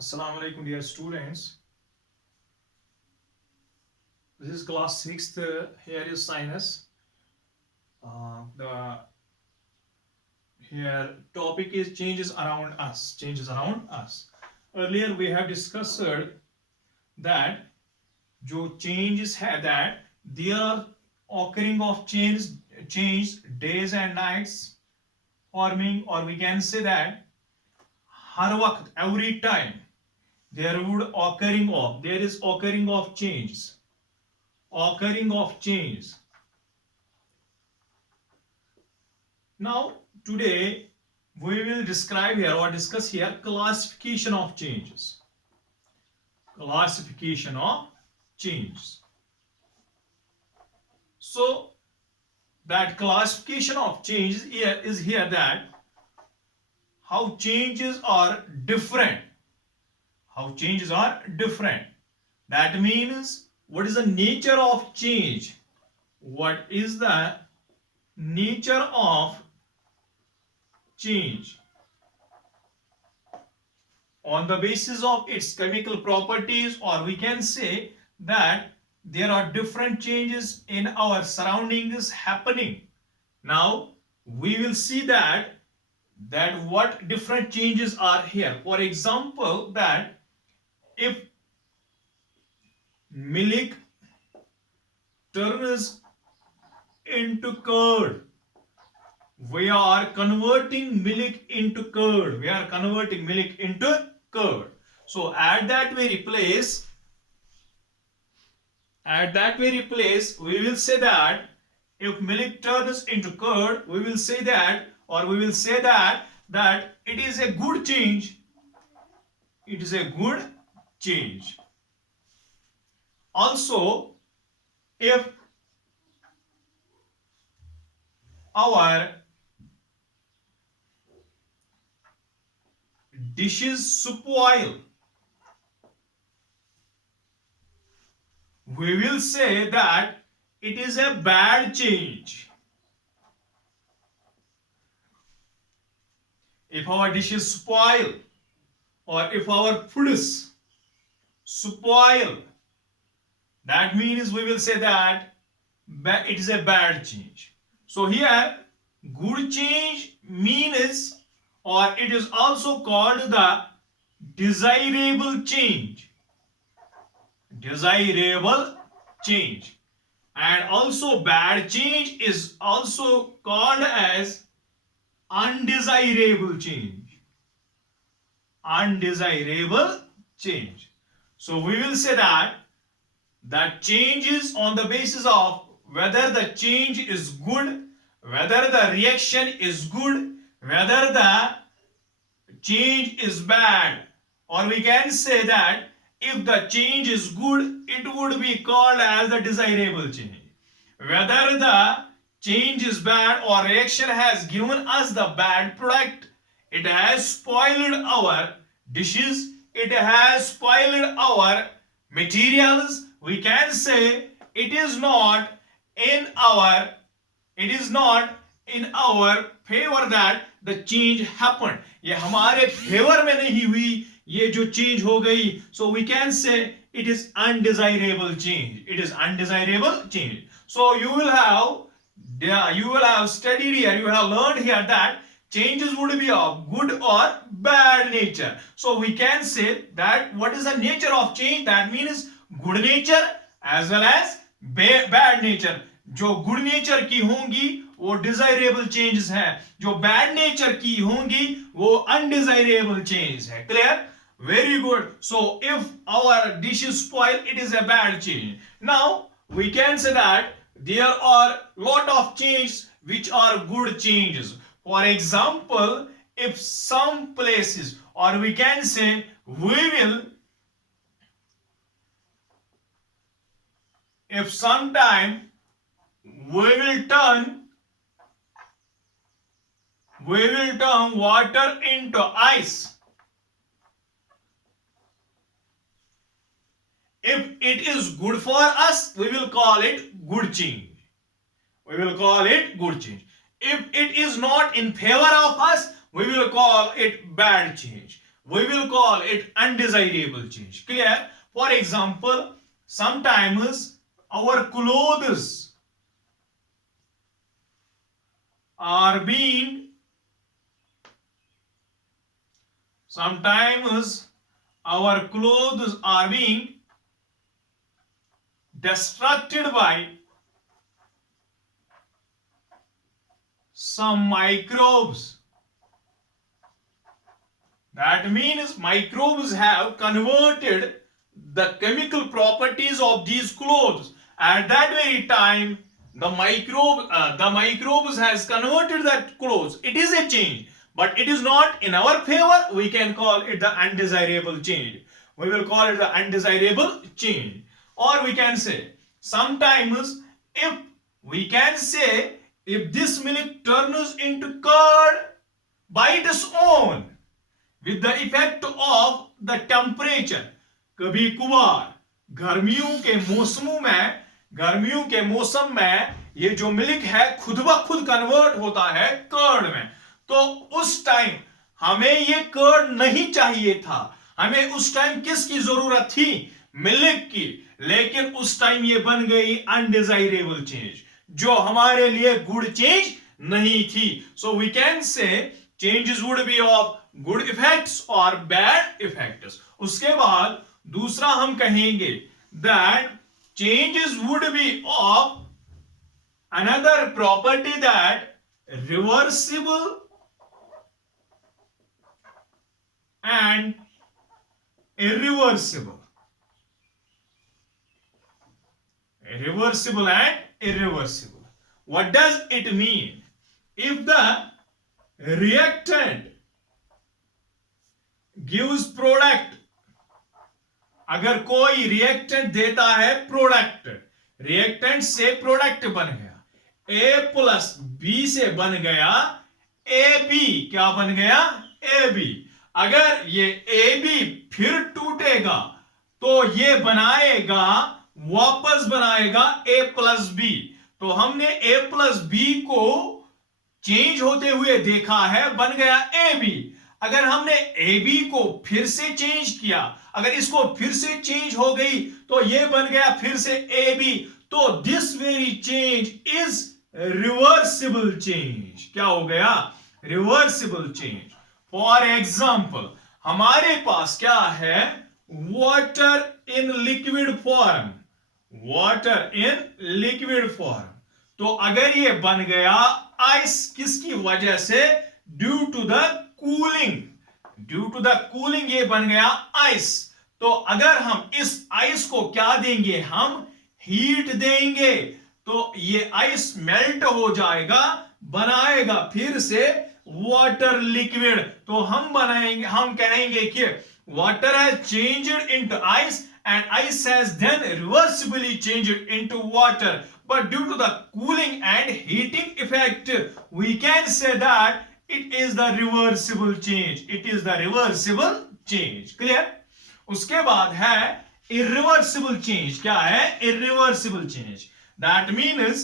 Assalamu alaikum, dear students. This is class 6th. Here is sinus. The here topic is changes around us. Changes around us. Earlier we have discussed that जो changes है that there are occurring of change days and nights forming, or we can say that हर वक्त every time there is occurring of changes. Occurring of change. Now today we will describe here or discuss here classification of changes. Classification of changes. So that classification of changes here is here that how changes are different. How changes are different. That means what is the nature of change? What is the nature of change? On the basis of its chemical properties, or we can say that there are different changes in our surroundings happening. Now we will see that what different changes are here. For example, that if milk turns into curd, we are converting milk into curd. We are converting milk into curd. So at that very place, we will say that if milk turns into curd, we will say that, or we will say that it is a good change. It is a good change. Also, if our dishes spoil, we will say that it is a bad change. If our dishes spoil, or if our foods spoil, that means we will say that it is a bad change. So here good change means, or it is also called the desirable change. Desirable change. And also bad change is also called as undesirable change. Undesirable change. So we will say that changes on the basis of whether the change is good, whether the reaction is good, whether the change is bad, or we can say that if the change is good, it would be called as the desirable change. Whether the change is bad or reaction has given us the bad product, it has spoiled our dishes, it has spoiled our materials, we can say it is not in our favor that the change happened. ये हमारे favour में नहीं हुई ये जो change हो गई. So we can say it is undesirable change. It is undesirable change. So you will have studied here, you have learned here that changes would be of good or bad nature. So we can say that what is the nature of change? That means good nature as well as bad nature. जो good nature की होंगी वो desirable changes है, जो bad nature की होंगी वो undesirable changes है. Clear? Very good. So if our dish is spoiled, it is a bad change. Now we can say that there are lot of changes which are good changes. For example, if some places, or we can say if sometime we will turn water into ice. If it is good for us, we will call it good change. We will call it good change. If it is not in favor of us, we will call it bad change. we will call it undesirable change. Clear? For example, sometimes our clothes are being destructed by some microbes. That means microbes have converted the chemical properties of these clothes. At that very time, the microbes has converted that clothes. It is a change, but it is not in our favor. We can call it the undesirable change. We will call it the undesirable change. Or we can say, sometimes if this milk turns into curd by its own, with the effect of the temperature, कभी कभार गर्मियों के मौसम में ये जो milk है खुद ब खुद कन्वर्ट होता है कर्ड में, तो उस टाइम हमें ये कर्ड नहीं चाहिए था, हमें उस टाइम किसकी जरूरत थी? मिल्क की। लेकिन उस टाइम ये बन गई अनडिजायरेबल चेंज, जो हमारे लिए गुड चेंज नहीं थी। So we can say changes would be of good effects और बैड इफेक्ट्स। उसके बाद दूसरा हम कहेंगे that changes would be of another property that reversible and irreversible. Reversible and irreversible. What does it mean? If the reactant gives product, अगर कोई reactant देता है प्रोडक्ट, रिएक्टेंट से प्रोडक्ट बन गया, A प्लस B से बन गया AB, क्या बन गया? AB। अगर ये AB फिर टूटेगा तो ये वापस बनाएगा A प्लस बी। तो हमने A प्लस बी को चेंज होते हुए देखा है, बन गया AB। अगर हमने AB को फिर से चेंज किया, अगर इसको फिर से चेंज हो गई तो ये बन गया फिर से AB। तो this very change is reversible change. क्या हो गया? Reversible change. फॉर एग्जाम्पल, हमारे पास क्या है? Water in liquid form, water in liquid form. तो अगर ये बन गया आइस, किसकी वजह से? ड्यू टू द कूलिंग ये बन गया आइस। तो अगर हम इस आइस को क्या देंगे? हम हीट देंगे, तो ये आइस मेल्ट हो जाएगा, बनाएगा फिर से वाटर लिक्विड। तो हम कहेंगे कि water has changed into ice and ice has then reversibly changed into water, but due to the cooling and heating effect we can say that it is the reversible change. It is the reversible change. Clear? उसके बाद है irreversible change. क्या है? Irreversible change. That means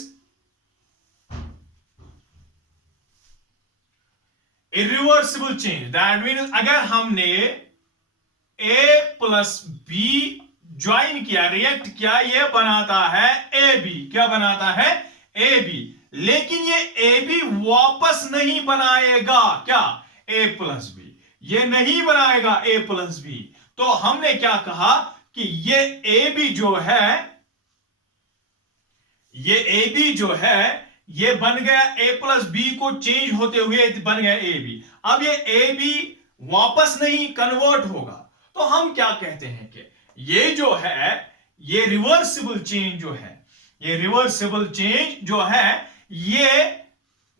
irreversible change. That means अगर हमने A plus B join किया, react किया, ये बनाता है AB। क्या बनाता है? AB। लेकिन ये AB वापस नहीं बनाएगा क्या? A plus B। ये नहीं बनाएगा A प्लस B। तो हमने क्या कहा कि ये AB जो है ये बन गया A प्लस B को चेंज होते हुए बन गया AB। अब ये AB वापस नहीं कन्वर्ट होगा, तो हम क्या कहते हैं कि ये जो है, ये रिवर्सिबल चेंज जो है, ये रिवर्सिबल चेंज जो है ये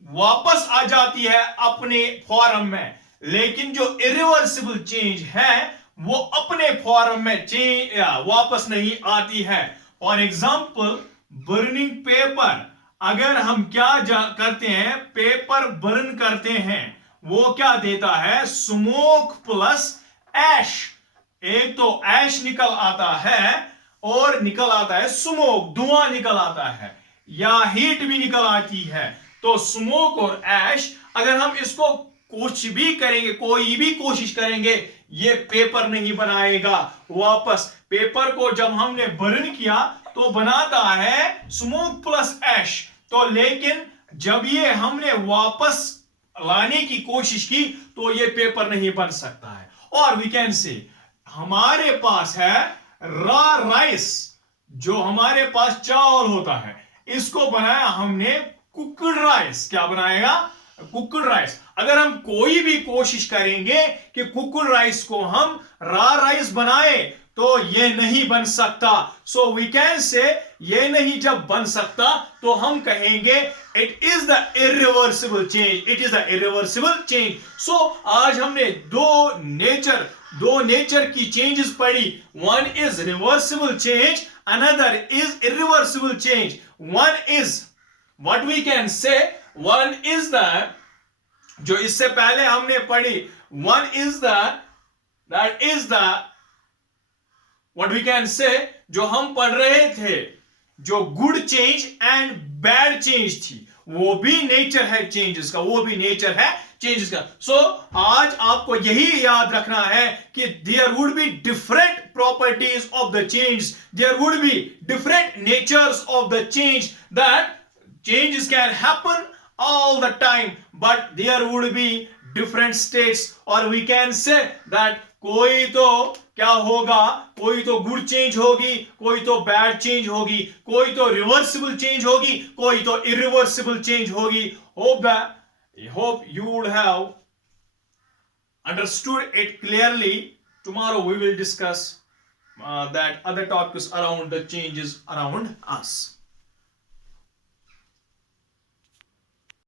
वापस आ जाती है अपने फॉर्म में। लेकिन जो इरिवर्सिबल चेंज है वो अपने फॉर्म में वापस नहीं आती है। फॉर एग्जाम्पल, बर्निंग पेपर, अगर हम क्या करते हैं? पेपर बर्न करते हैं, वो क्या देता है? स्मोक प्लस ऐश। एक तो ऐश निकल आता है और निकल आता है स्मोक, धुआं निकल आता है, या हीट भी निकल आती है। तो स्मोक और ऐश, अगर हम इसको कुछ भी करेंगे, कोई भी कोशिश करेंगे, ये पेपर नहीं बनाएगा वापस। पेपर को जब हमने बर्न किया तो बनाता है स्मोक प्लस ऐश, तो लेकिन जब ये हमने वापस लाने की कोशिश की तो ये पेपर नहीं बन सकता है। और वी कैन से हमारे पास है रॉ राइस, जो हमारे पास चावल होता है, इसको बनाया हमने कुक्ड राइस। क्या बनाएगा? Cooked rice. अगर हम कोई भी कोशिश करेंगे कि कुक्ड राइस को हम रॉ राइस बनाए तो ये नहीं बन सकता। सो वी कैन से ये नहीं जब बन सकता तो हम कहेंगे it is the irreversible change, it is the irreversible change. So आज हमने दो नेचर की चेंजेस पढ़ी। One is reversible change, another is irreversible change. One is what we can say, one is the, जो इससे पहले हमने पढ़ी, one is the, that is the what we can say, जो हम पढ़ रहे थे, जो good change and bad change थी, वो भी नेचर है चेंजेस का, वो भी नेचर है चेंजेस का। सो आज आपको यही याद रखना है कि there would be different properties of the change, there would be different natures of the change, that changes can happen all the time, but there would be different states, or we can say that कोई तो क्या होगा, कोई तो good change होगी, कोई तो bad change होगी, कोई तो रिवर्सिबल चेंज होगी, कोई तो इरिवर्सिबल चेंज होगी। Hope you would have understood it clearly. Tomorrow we will discuss that other topics around the changes around us.